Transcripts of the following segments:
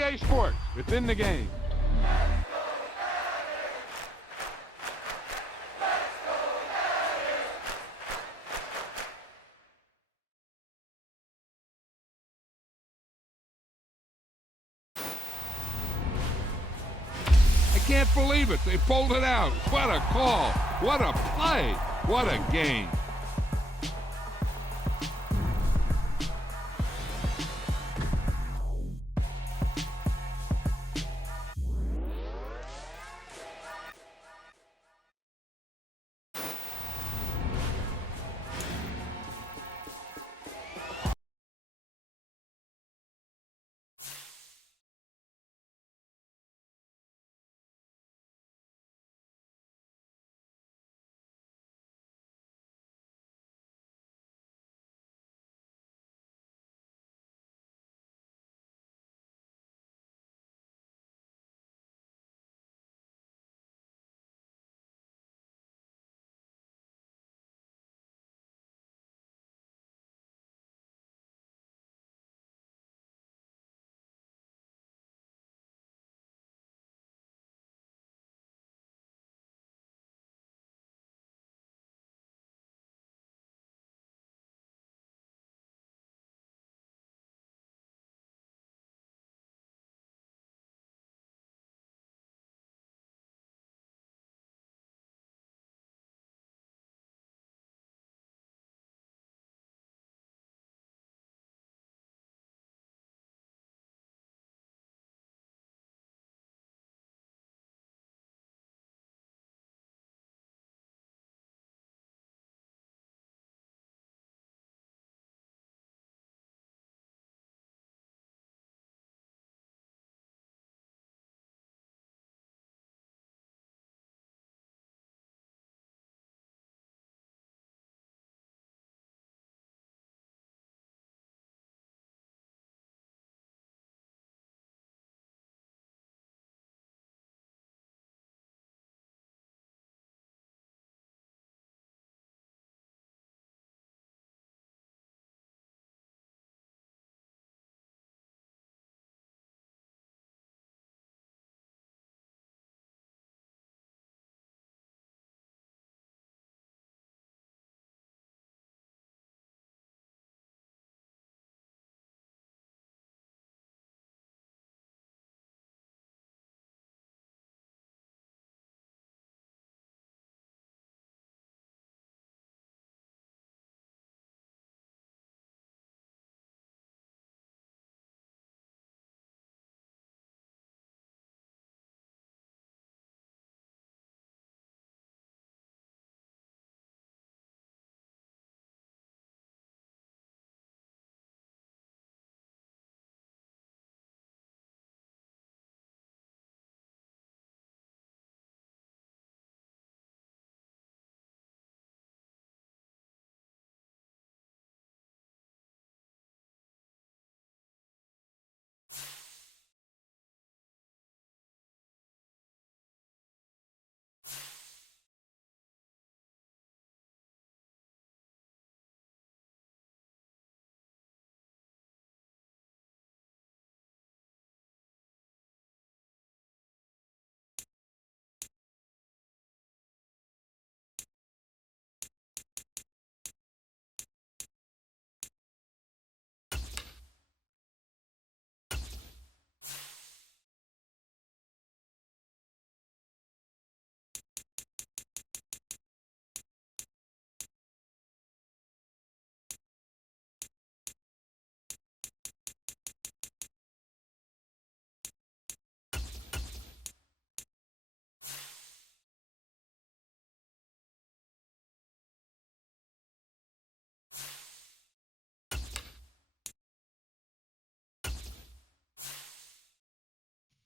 EA Sports, within the game. I can't believe it. They pulled it out. What a call. What a play. What a game.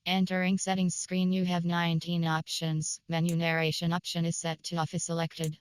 Entering settings screen, you have 19 options. Menu narration option is set to off is selected.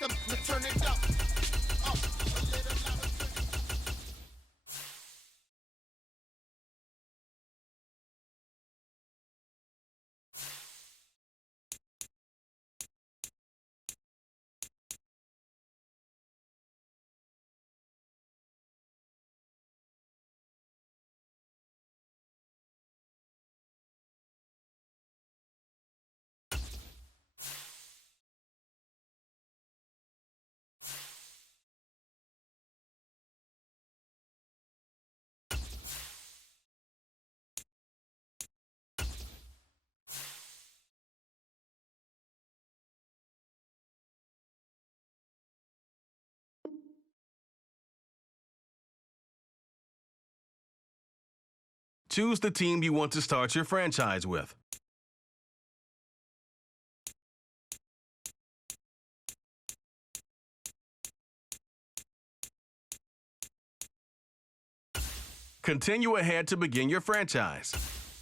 system, me turn it up. Up, a little louder. Choose the team you want to start your franchise with. Continue ahead to begin your franchise.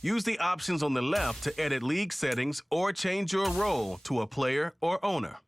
Use the options on the left to edit league settings or change your role to a player or owner.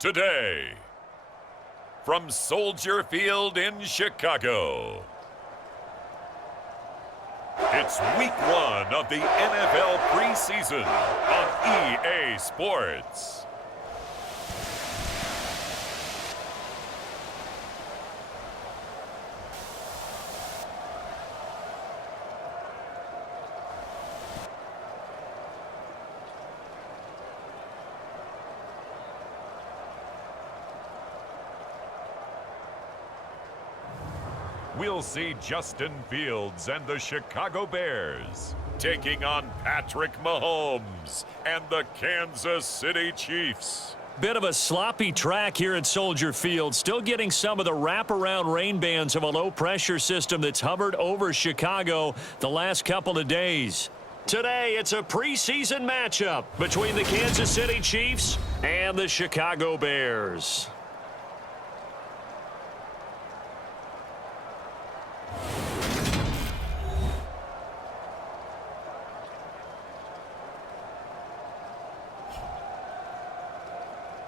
Today, from Soldier Field in Chicago, it's week 1 of the NFL preseason on EA Sports. We'll see Justin Fields and the Chicago Bears taking on Patrick Mahomes and the Kansas City Chiefs. Bit of a sloppy track here at Soldier Field. Still getting some of the wraparound rain bands of a low-pressure system that's hovered over Chicago the last couple of days. Today, it's a preseason matchup between the Kansas City Chiefs and the Chicago Bears.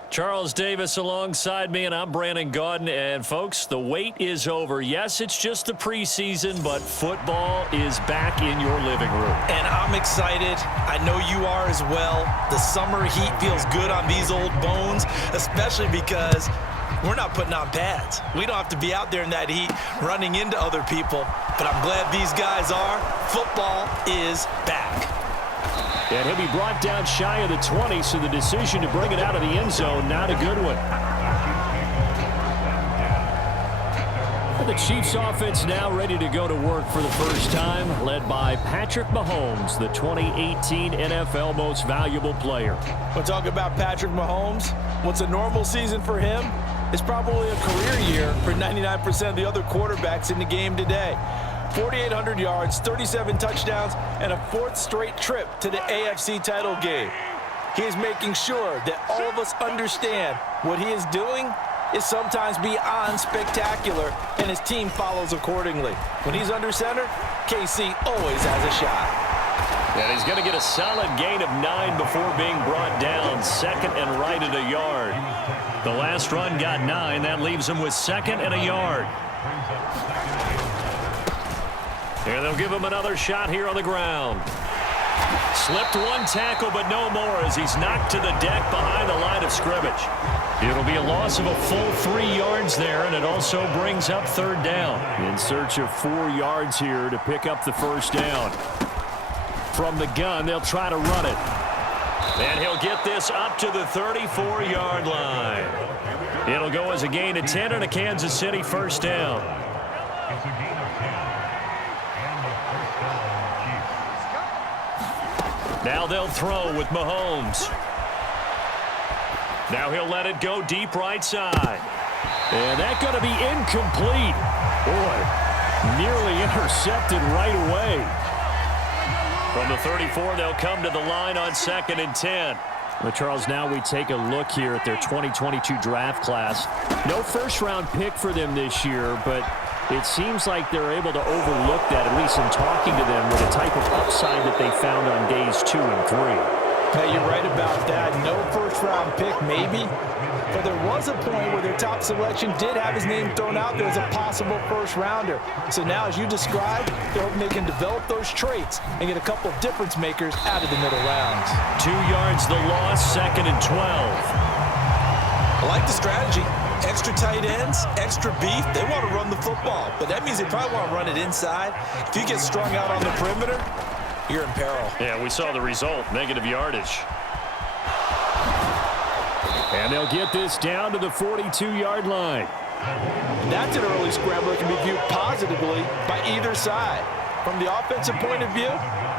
Charles Davis alongside me, and I'm Brandon Gaudin. And, folks, the wait is over. Yes, it's just the preseason, but football is back in your living room. And I'm excited. I know you are as well. The summer heat feels good on these old bones, especially because we're not putting on pads. We don't have to be out there in that heat running into other people. But I'm glad these guys are. Football is back. And he'll be brought down shy of the 20, so the decision to bring it out of the end zone, not a good one. The Chiefs offense now ready to go to work for the first time, led by Patrick Mahomes, the 2018 NFL Most Valuable Player. We'll talk about Patrick Mahomes. What's a normal season for him? It's probably a career year for 99% of the other quarterbacks in the game today. 4,800 yards, 37 touchdowns, and a fourth straight trip to the AFC title game. He is making sure that all of us understand what he is doing is sometimes beyond spectacular, and his team follows accordingly. When he's under center, KC always has a shot. And he's going to get a solid gain of 9 before being brought down. Second and right at a yard. The last run got 9. That leaves him with second and a yard. And they'll give him another shot here on the ground. Slipped one tackle, but no more as he's knocked to the deck behind the line of scrimmage. It'll be a loss of a full 3 yards there, and it also brings up third down. In search of 4 yards here to pick up the first down. From the gun, they'll try to run it. And he'll get this up to the 34-yard line. It'll go as a gain of 10 and a Kansas City first down. Now they'll throw with Mahomes. Now he'll let it go deep right side. And that's going to be incomplete. Boy, nearly intercepted right away. From the 34, they'll come to the line on second and 10. Well, Charles, now we take a look here at their 2022 draft class. No first-round pick for them this year, but it seems like they're able to overlook that, at least in talking to them, with the type of upside that they found on days 2 and 3. Yeah, you're right about that. No first-round pick, maybe. But there was a point where their top selection did have his name thrown out there as a possible first-rounder. So now, as you described, they're hoping they can develop those traits and get a couple of difference makers out of the middle rounds. 2 yards the loss, second and 12. I like the strategy. Extra tight ends, extra beef. They want to run the football, but that means they probably want to run it inside. If you get strung out on the perimeter, you're in peril. Yeah, we saw the result, negative yardage. And they'll get this down to the 42-yard line. And that's an early scramble that can be viewed positively by either side. From the offensive point of view,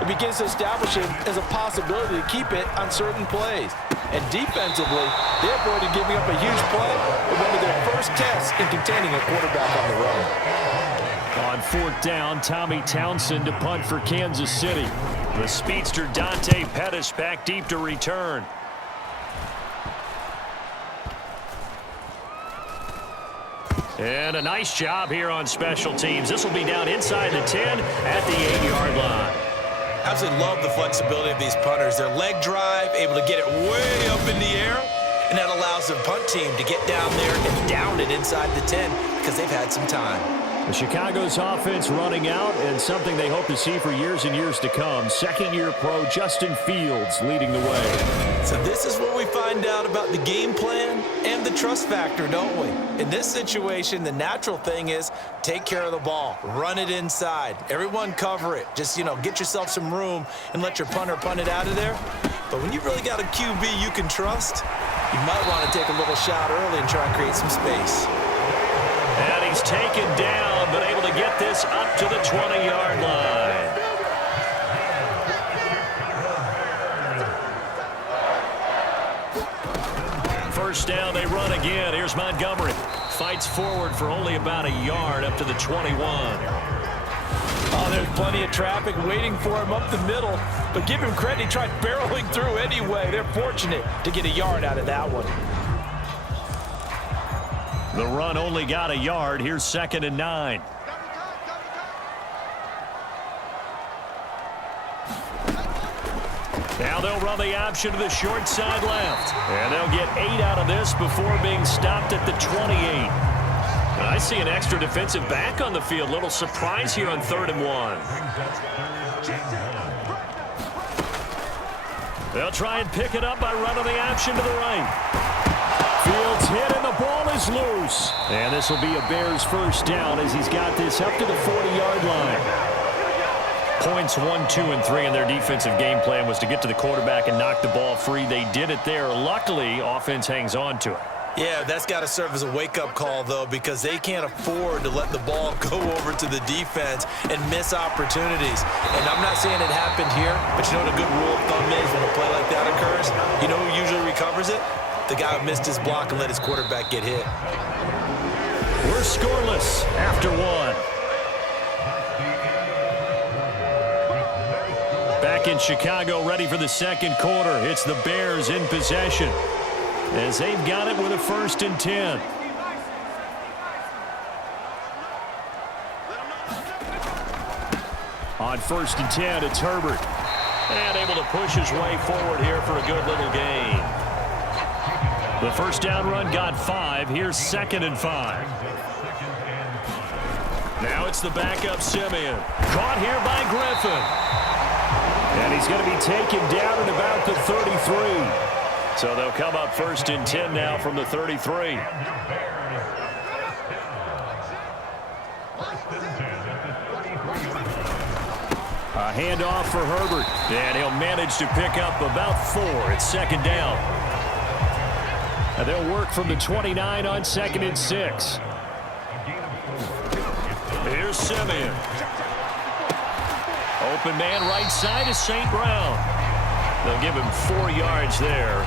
it begins to establish it as a possibility to keep it on certain plays. And defensively, they avoided giving up a huge play with one of their first tests in containing a quarterback on the run. On fourth down, Tommy Townsend to punt for Kansas City. The speedster Dante Pettis back deep to return. And a nice job here on special teams. This will be down inside the 10 at the 8-yard line. Absolutely love the flexibility of these punters. Their leg drive, able to get it way up in the air, and that allows their punt team to get down there and down it inside the 10 because they've had some time. The Chicago's offense running out, and something they hope to see for years and years to come. Second-year pro Justin Fields leading the way. So this is where we find out about the game plan and the trust factor, don't we? In this situation, the natural thing is take care of the ball. Run it inside. Everyone cover it. Just, get yourself some room and let your punter punt it out of there. But when you've really got a QB you can trust, you might want to take a little shot early and try and create some space. And he's taken down, but able to get this up to the 20-yard line. First down, they run again. Here's Montgomery. Fights forward for only about a yard up to the 21. Oh, there's plenty of traffic waiting for him up the middle. But give him credit, he tried barreling through anyway. They're fortunate to get a yard out of that one. The run only got a yard. Here's second and 9. Now they'll run the option to the short side left. And they'll get 8 out of this before being stopped at the 28. I see an extra defensive back on the field. Little surprise here on 3rd and 1. They'll try and pick it up by running the option to the right. Fields hit and the ball is loose. And this will be a Bears first down as he's got this up to the 40-yard line. Points 1, 2, and 3 in their defensive game plan was to get to the quarterback and knock the ball free. They did it there. Luckily, offense hangs on to it. Yeah, that's got to serve as a wake-up call, though, because they can't afford to let the ball go over to the defense and miss opportunities. And I'm not saying it happened here, but you know what a good rule of thumb is when a play like that occurs? You know who usually recovers it? the guy who missed his block and let his quarterback get hit. We're scoreless after one. Back in Chicago, ready for the second quarter. It's the Bears in possession as they've got it with a 1st and 10. On 1st and 10, it's Herbert. And able to push his way forward here for a good little gain. The first down run got 5. Here's 2nd and 5. Now it's the backup Simeon. Caught here by Griffin. And he's going to be taken down at about the 33. So they'll come up 1st and 10 now from the 33. A handoff for Herbert, and he'll manage to pick up about 4. It's 2nd down. And they'll work from the 29 on 2nd and 6. Here's Simeon. Open man right side is St. Brown. They'll give him 4 yards there.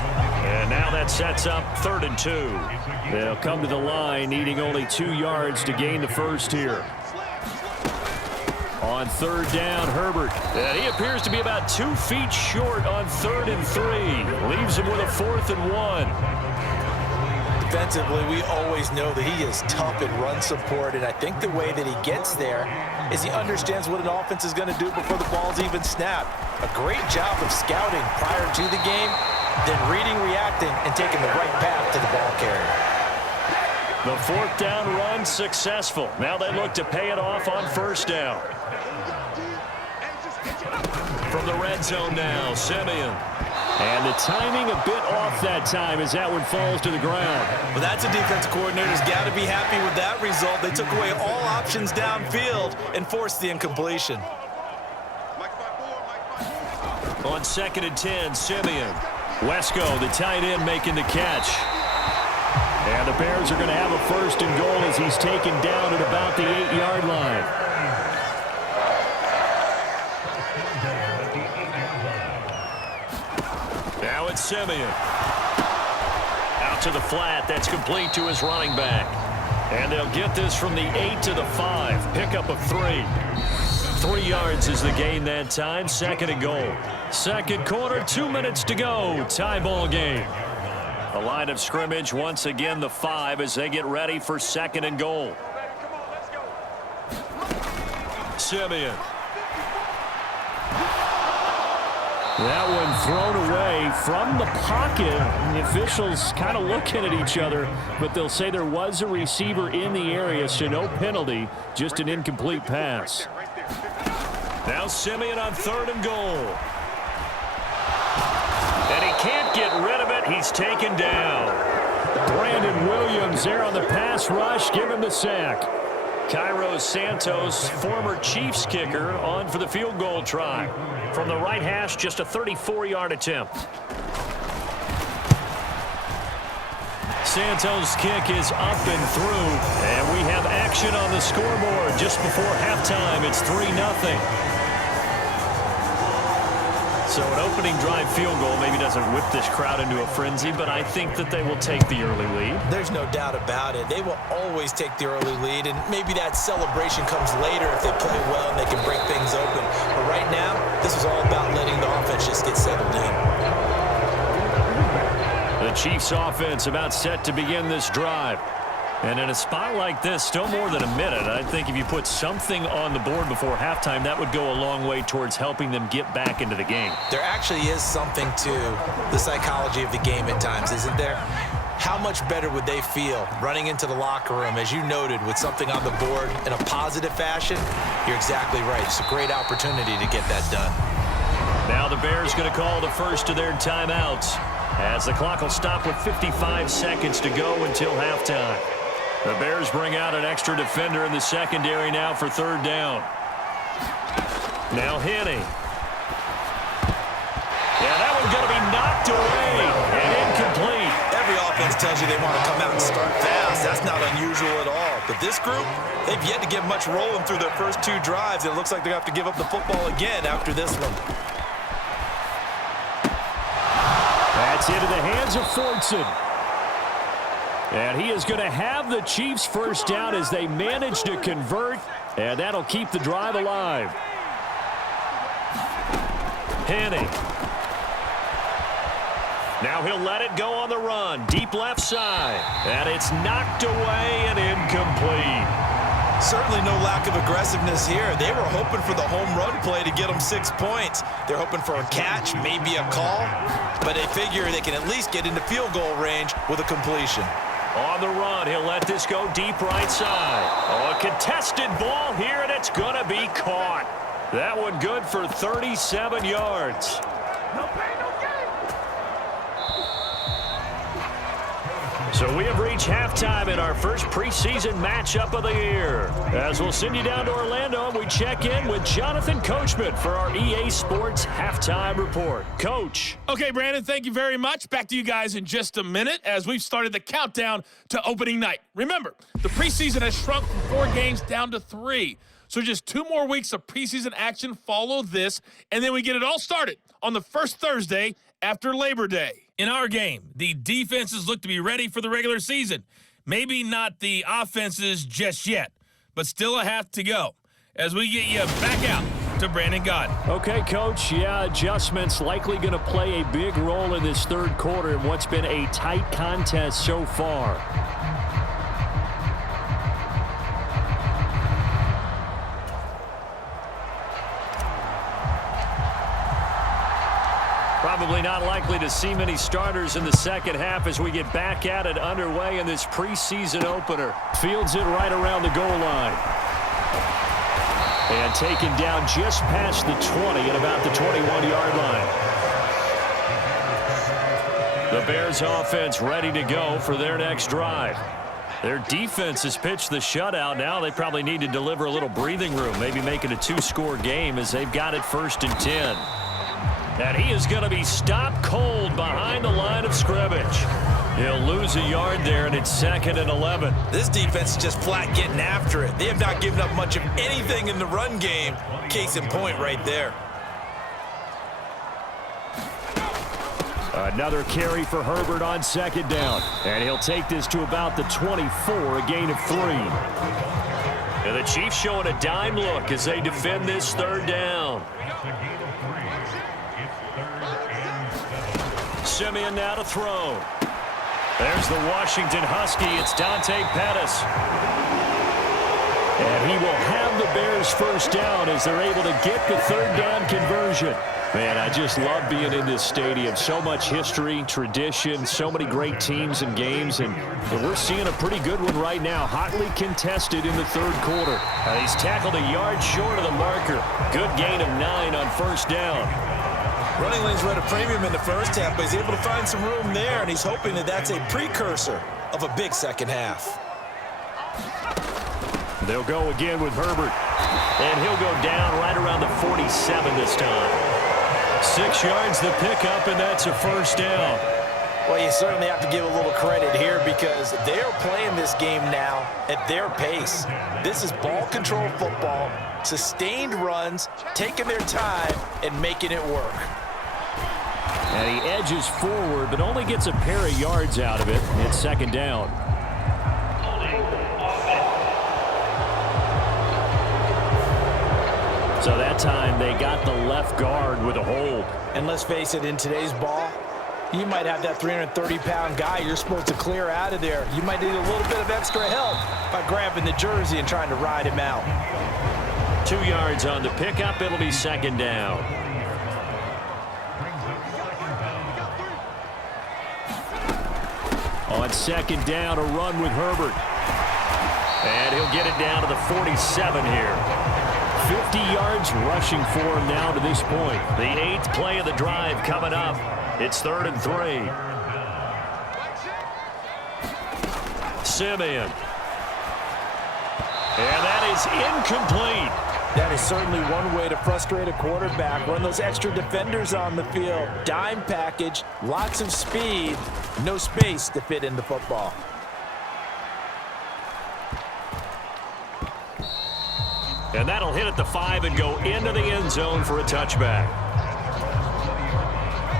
And now that sets up 3rd and 2. They'll come to the line needing only 2 yards to gain the first here. On 3rd down, Herbert. And he appears to be about 2 feet short on 3rd and 3. Leaves him with a 4th and 1. Defensively, we always know that he is tough in run support, and I think the way that he gets there is he understands what an offense is going to do before the ball's even snapped. A great job of scouting prior to the game, then reading, reacting, and taking the right path to the ball carrier. The 4th down run successful. Now they look to pay it off on 1st down. From the red zone now, Simeon. And the timing a bit off that time as that one falls to the ground. Well, that's a defensive coordinator's got to be happy with that result. They took away all options downfield and forced the incompletion. On 2nd and 10, Simeon. Wesco, the tight end, making the catch. And the Bears are going to have a 1st and goal as he's taken down at about the 8-yard line. Now it's Simeon. Out to the flat. That's complete to his running back. And they'll get this from the 8 to the 5. Pickup of 3. 3 yards is the gain that time. 2nd and goal. Second quarter, 2 minutes to go. Tie ball game. The line of scrimmage, once again, the 5 as they get ready for 2nd and goal. Simeon. That one thrown away from the pocket. And the officials kind of looking at each other, but they'll say there was a receiver in the area, so no penalty, just an incomplete pass. Now Simeon on 3rd and goal. And he can't get rid of it. He's taken down. Brandon Williams there on the pass rush. Give him the sack. Cairo Santos, former Chiefs kicker, on for the field goal try. From the right hash, just a 34-yard attempt. Santos' kick is up and through. And we have action on the scoreboard just before halftime. It's 3-0. So an opening drive field goal maybe doesn't whip this crowd into a frenzy, but I think that they will take the early lead. There's no doubt about it. They will always take the early lead, and maybe that celebration comes later if they play well and they can break things open. But right now, this is all about letting the offense just get settled in. The Chiefs offense about set to begin this drive. And in a spot like this, still more than a minute, I think if you put something on the board before halftime, that would go a long way towards helping them get back into the game. There actually is something to the psychology of the game at times, isn't there? How much better would they feel running into the locker room, as you noted, with something on the board in a positive fashion? You're exactly right. It's a great opportunity to get that done. Now the Bears going to call the first of their timeouts as the clock will stop with 55 seconds to go until halftime. The Bears bring out an extra defender in the secondary now for 3rd down. Now Henney. Yeah, that one's going to be knocked away and incomplete. Every offense tells you they want to come out and start fast. That's not unusual at all. But this group, they've yet to get much rolling through their first 2 drives. It looks like they're going to have to give up the football again after this one. That's into the hands of Fortson. And he is going to have the Chiefs first down as they manage to convert, and that'll keep the drive alive. Henning. Now he'll let it go on the run. Deep left side. And it's knocked away and incomplete. Certainly no lack of aggressiveness here. They were hoping for the home run play to get them 6 points. They're hoping for a catch, maybe a call, but they figure they can at least get into field goal range with a completion. On the run, he'll let this go deep right side. Oh, a contested ball here, and it's going to be caught. That one good for 37 yards. So we have reached halftime in our first preseason matchup of the year. As we'll send you down to Orlando, and we check in with Jonathan Coachman for our EA Sports Halftime Report. Coach. Okay, Brandon, thank you very much. Back to you guys in just a minute as we've started the countdown to opening night. Remember, the preseason has shrunk from 4 games down to 3. So just 2 more weeks of preseason action follow this, and then we get it all started on the first Thursday after Labor Day. In our game, the defenses look to be ready for the regular season. Maybe not the offenses just yet, but still a half to go as we get you back out to Brandon Gaudin. Okay, Coach. Yeah, adjustments likely going to play a big role in this third quarter in what's been a tight contest so far. Probably not likely to see many starters in the second half as we get back at it underway in this preseason opener. Fields it right around the goal line. And taken down just past the 20 at about the 21-yard line. The Bears offense ready to go for their next drive. Their defense has pitched the shutout. Now they probably need to deliver a little breathing room, maybe make it a 2-score game as they've got it 1st and 10. And he is going to be stopped cold behind the line of scrimmage. He'll lose a yard there, and it's 2nd and 11. This defense is just flat getting after it. They have not given up much of anything in the run game. Case in point right there. Another carry for Herbert on 2nd down. And he'll take this to about the 24, a gain of 3. And the Chiefs showing a dime look as they defend this 3rd down. Simeon now to throw. There's the Washington Husky. It's Dante Pettis. And he will have the Bears first down as they're able to get the 3rd down conversion. Man, I just love being in this stadium. So much history, tradition, so many great teams and games, and we're seeing a pretty good one right now. Hotly contested in the 3rd quarter. He's tackled a yard short of the marker. Good gain of 9 on 1st down. Running lanes were at a premium in the first half, but he's able to find some room there, and he's hoping that that's a precursor of a big second half. They'll go again with Herbert, and he'll go down right around the 47 this time. 6 yards the pickup, and that's a 1st down. Well, you certainly have to give a little credit here because they're playing this game now at their pace. This is ball control football, sustained runs, taking their time, and making it work. And he edges forward, but only gets a pair of yards out of it. It's 2nd down. So that time they got the left guard with a hold. And let's face it, in today's ball, you might have that 330-pound guy you're supposed to clear out of there. You might need a little bit of extra help by grabbing the jersey and trying to ride him out. 2 yards on the pickup. It'll be 2nd down. On 2nd down, a run with Herbert. And he'll get it down to the 47 here. 50 yards rushing for him now to this point. The 8th play of the drive coming up. It's 3rd and 3. Simeon. And that is incomplete. That is certainly one way to frustrate a quarterback. Run those extra defenders on the field. Dime package, lots of speed, no space to fit in the football. And that'll hit at the 5 and go into the end zone for a touchback.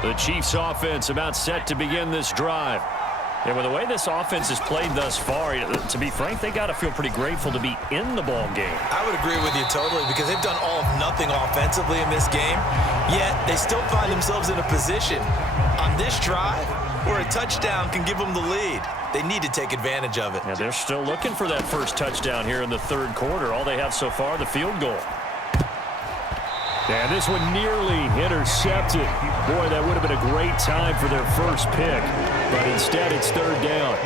The Chiefs offense about set to begin this drive. And with the way this offense has played thus far, to be frank, they got to feel pretty grateful to be in the ball game. I would agree with you totally because they've done all of nothing offensively in this game, yet they still find themselves in a position on this drive where a touchdown can give them the lead. They need to take advantage of it. Yeah, they're still looking for that first touchdown here in the third quarter. All they have so far, the field goal. And this one nearly intercepted. Boy, that would have been a great time for their first pick. But instead, it's third down.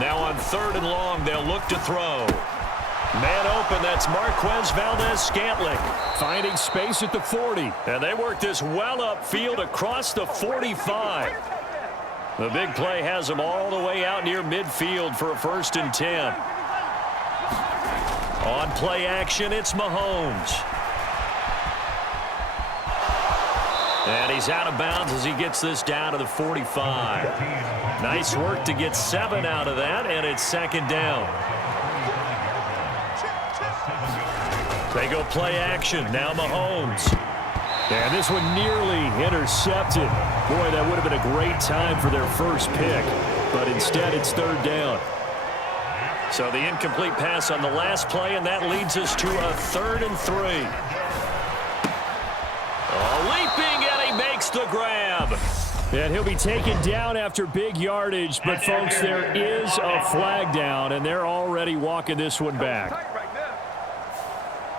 Now on third and long, they'll look to throw. Man open, that's Marquez Valdez-Scantling. Finding space at the 40. And they work this well upfield across the 45. The big play has them all the way out near midfield for a 1st and 10. On play action, it's Mahomes. And he's out of bounds as he gets this down to the 45. Nice work to get 7 out of that, and it's 2nd down. They go play action. Now Mahomes. And this one nearly intercepted. Boy, that would have been a great time for their first pick. But instead, it's third down. So the incomplete pass on the last play, and that leads us to a 3rd and 3. Leaping, and he makes the grab. And he'll be taken down after big yardage. But, folks, there is a flag down, and they're already walking this one back.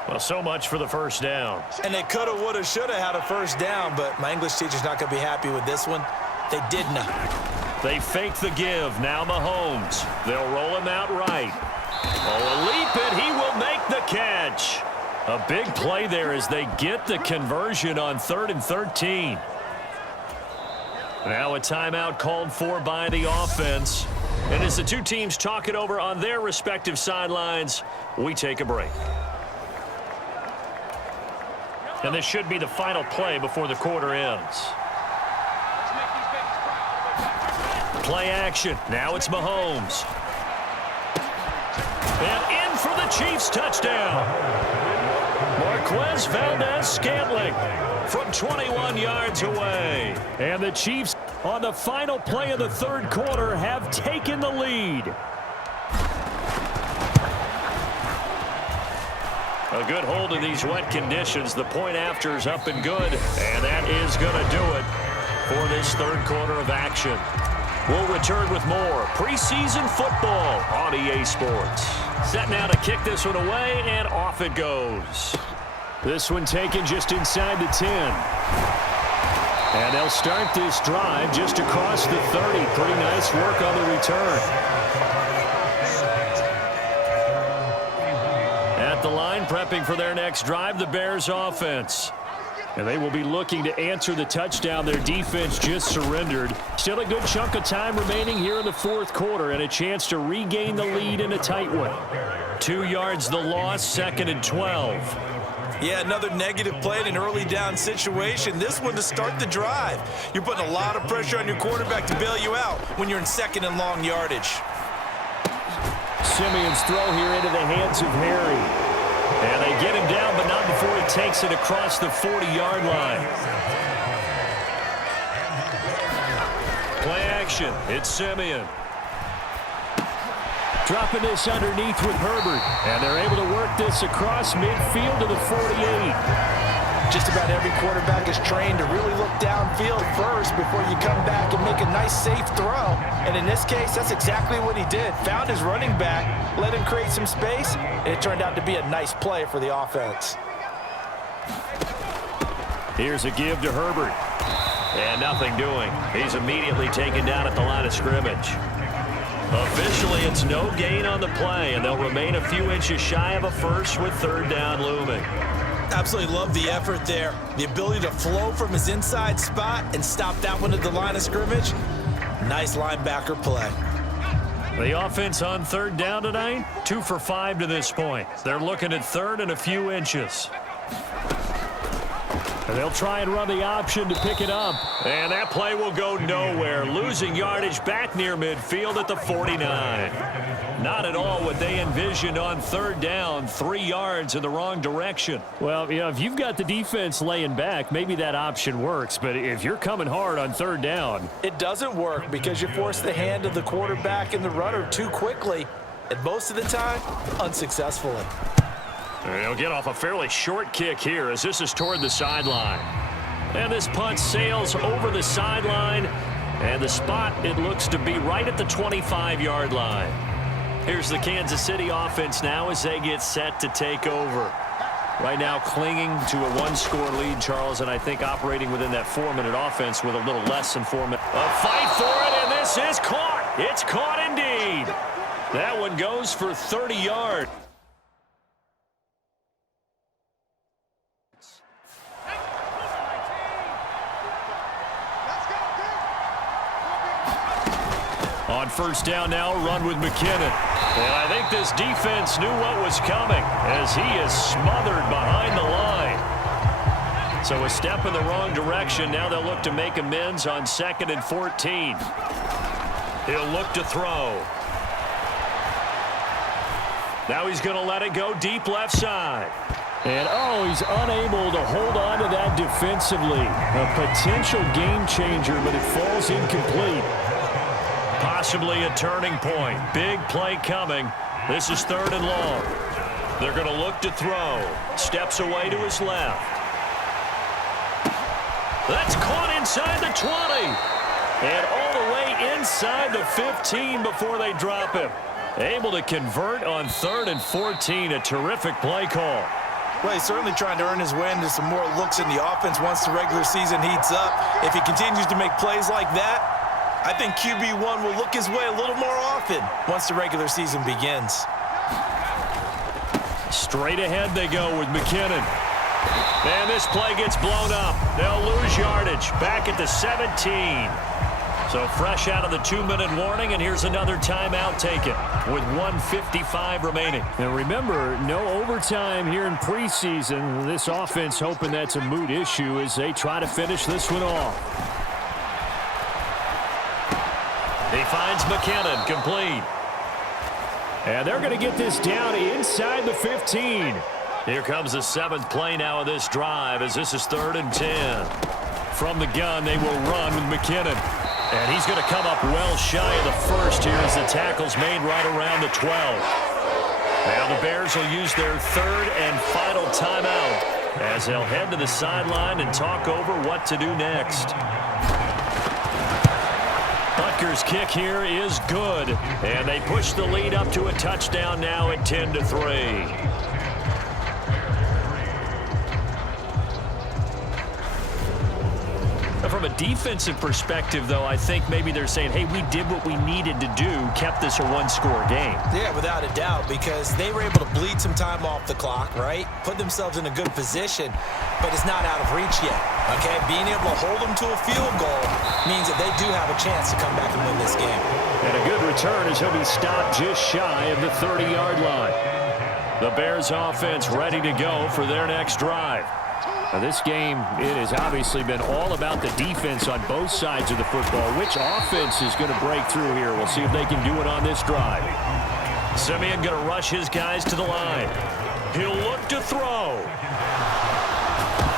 Well, so much for the first down. And they could have, would have, should have had a first down, but my English teacher's not going to be happy with this one. They did not. They fake the give. Now Mahomes. They'll roll him out right. Oh, a leap, and he will make the catch. A big play there as they get the conversion on 3rd and 13. Now a timeout called for by the offense. And as the two teams talk it over on their respective sidelines, we take a break. And this should be the final play before the quarter ends. Play action. Now it's Mahomes. And in for the Chiefs touchdown. Marquez Valdez-Scantling from 21 yards away. And the Chiefs on the final play of the third quarter have taken the lead. A good hold in these wet conditions. The point after is up and good. And that is going to do it for this third quarter of action. We'll return with more preseason football on EA Sports. Set now to kick this one away, and off it goes. This one taken just inside the 10. And they'll start this drive just across the 30. Pretty nice work on the return. At the line, prepping for their next drive, the Bears offense. And they will be looking to answer the touchdown their defense just surrendered. Still a good chunk of time remaining here in the fourth quarter and a chance to regain the lead in a tight one. 2 yards the loss, 2nd and 12. Yeah, another negative play in an early down situation. This one to start the drive. You're putting a lot of pressure on your quarterback to bail you out when you're in 2nd and long yardage. Simeon's throw here into the hands of Harry. And they get him down, but not before he takes it across the 40-yard line. Play action. It's Simeon. Dropping this underneath with Herbert. And they're able to work this across midfield to the 48. Just about every quarterback is trained to really look downfield first before you come back and make a nice, safe throw. And in this case, that's exactly what he did. Found his running back, let him create some space, and it turned out to be a nice play for the offense. Here's a give to Herbert. And nothing doing. He's immediately taken down at the line of scrimmage. Officially, it's no gain on the play, and they'll remain a few inches shy of a first with 3rd down looming. Absolutely love the effort there. The ability to flow from his inside spot and stop that one at the line of scrimmage. Nice linebacker play. The offense on third down tonight, 2 for 5 to this point. They're looking at third and a few inches. And they'll try and run the option to pick it up. And that play will go nowhere. Losing yardage back near midfield at the 49. Not at all what they envisioned on third down. 3 yards in the wrong direction. Well, you know, if you've got the defense laying back, maybe that option works. But if you're coming hard on third down, it doesn't work because you force the hand of the quarterback and the runner too quickly. And most of the time, unsuccessfully. He'll get off a fairly short kick here as this is toward the sideline. And this punt sails over the sideline. And the spot, it looks to be right at the 25-yard line. Here's the Kansas City offense now as they get set to take over. Right now clinging to a 1-score lead, Charles, and I think operating within that 4-minute offense with a little less than 4 minutes. A fight for it, and this is caught. It's caught indeed. That one goes for 30 yards. On first down now, run with McKinnon. And I think this defense knew what was coming as he is smothered behind the line. So a step in the wrong direction. Now they'll look to make amends on 2nd and 14. He'll look to throw. Now he's going to let it go deep left side. and he's unable to hold on to that defensively. A potential game changer, but it falls incomplete. Possibly a turning point. Big play coming. This is 3rd and long. They're going to look to throw. Steps away to his left. That's caught inside the 20. And all the way inside the 15 before they drop him. Able to convert on 3rd and 14. A terrific play call. Well, he's certainly trying to earn his way into some more looks in the offense once the regular season heats up. If he continues to make plays like that, I think QB1 will look his way a little more often once the regular season begins. Straight ahead they go with McKinnon. And this play gets blown up. They'll lose yardage. Back at the 17. So fresh out of the 2-minute warning, and here's another timeout taken with 1:55 remaining. And remember, no overtime here in preseason. This offense hoping that's a moot issue as they try to finish this one off. He finds McKinnon, complete. And they're going to get this down inside the 15. Here comes the 7th play now of this drive as this is 3rd and 10. From the gun, they will run with McKinnon. And he's going to come up well shy of the first here as the tackle's made right around the 12. Now the Bears will use their 3rd and final timeout as they'll head to the sideline and talk over what to do next. Butker's kick here is good. And they push the lead up to a touchdown now at 10-3. From a defensive perspective, though, I think maybe they're saying, hey, we did what we needed to do, kept this a 1-score game. Yeah, without a doubt, because they were able to bleed some time off the clock, right? Put themselves in a good position, but it's not out of reach yet, okay? Being able to hold them to a field goal means that they do have a chance to come back and win this game. And a good return as he'll be stopped just shy of the 30-yard line. The Bears offense ready to go for their next drive. Now this game, it has obviously been all about the defense on both sides of the football. Which offense is going to break through here? We'll see if they can do it on this drive. Simeon going to rush his guys to the line. He'll look to throw.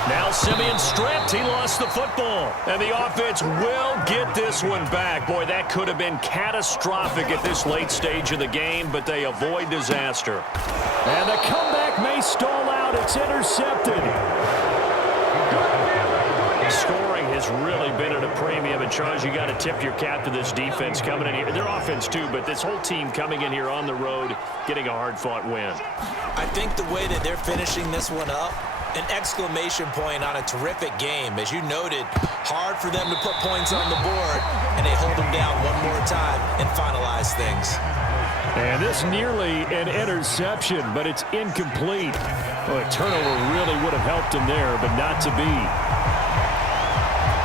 Now Simeon stripped. He lost the football. And the offense will get this one back. Boy, that could have been catastrophic at this late stage of the game, but they avoid disaster. And the comeback may stall out. It's intercepted. Scoring has really been at a premium, and Charles, you got to tip your cap to this defense coming in here. Their offense too, but this whole team coming in here on the road, getting a hard-fought win. I think the way that they're finishing this one up, an exclamation point on a terrific game. As you noted, hard for them to put points on the board, and they hold them down one more time and finalize things. And this nearly an interception, but it's incomplete. Well, a turnover really would have helped him there, but not to be.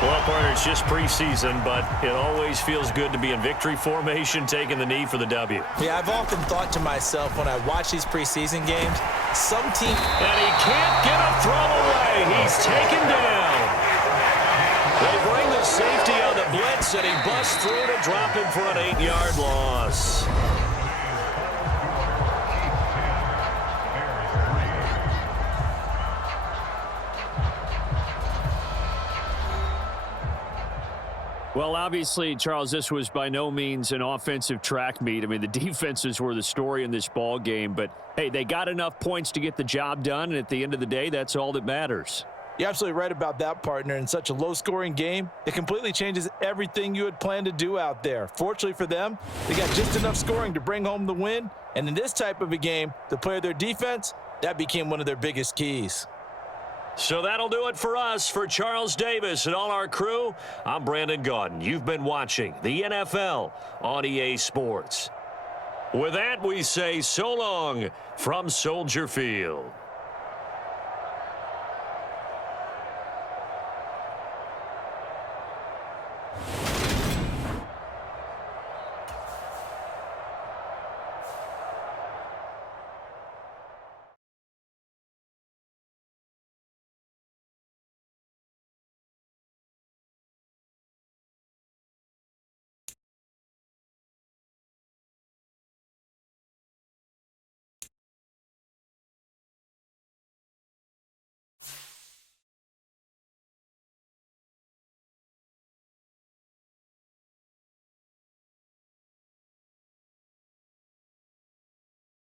Well, partner, it's just preseason, but it always feels good to be in victory formation, taking the knee for the W. Yeah, I've often thought to myself when I watch these preseason games, some team... And he can't get a throw away. He's taken down. They bring the safety on the blitz, and he busts through to drop him for an 8-yard loss. Well, obviously, Charles, this was by no means an offensive track meet. I mean, the defenses were the story in this ball game, but hey, they got enough points to get the job done, and at the end of the day, that's all that matters. You're absolutely right about that, partner. In such a low-scoring game, it completely changes everything you had planned to do out there. Fortunately for them, they got just enough scoring to bring home the win, and in this type of a game, to play their defense, that became one of their biggest keys. So that'll do it for us. For Charles Davis and all our crew, I'm Brandon Gaudin. You've been watching the NFL on EA Sports. With that, we say so long from Soldier Field.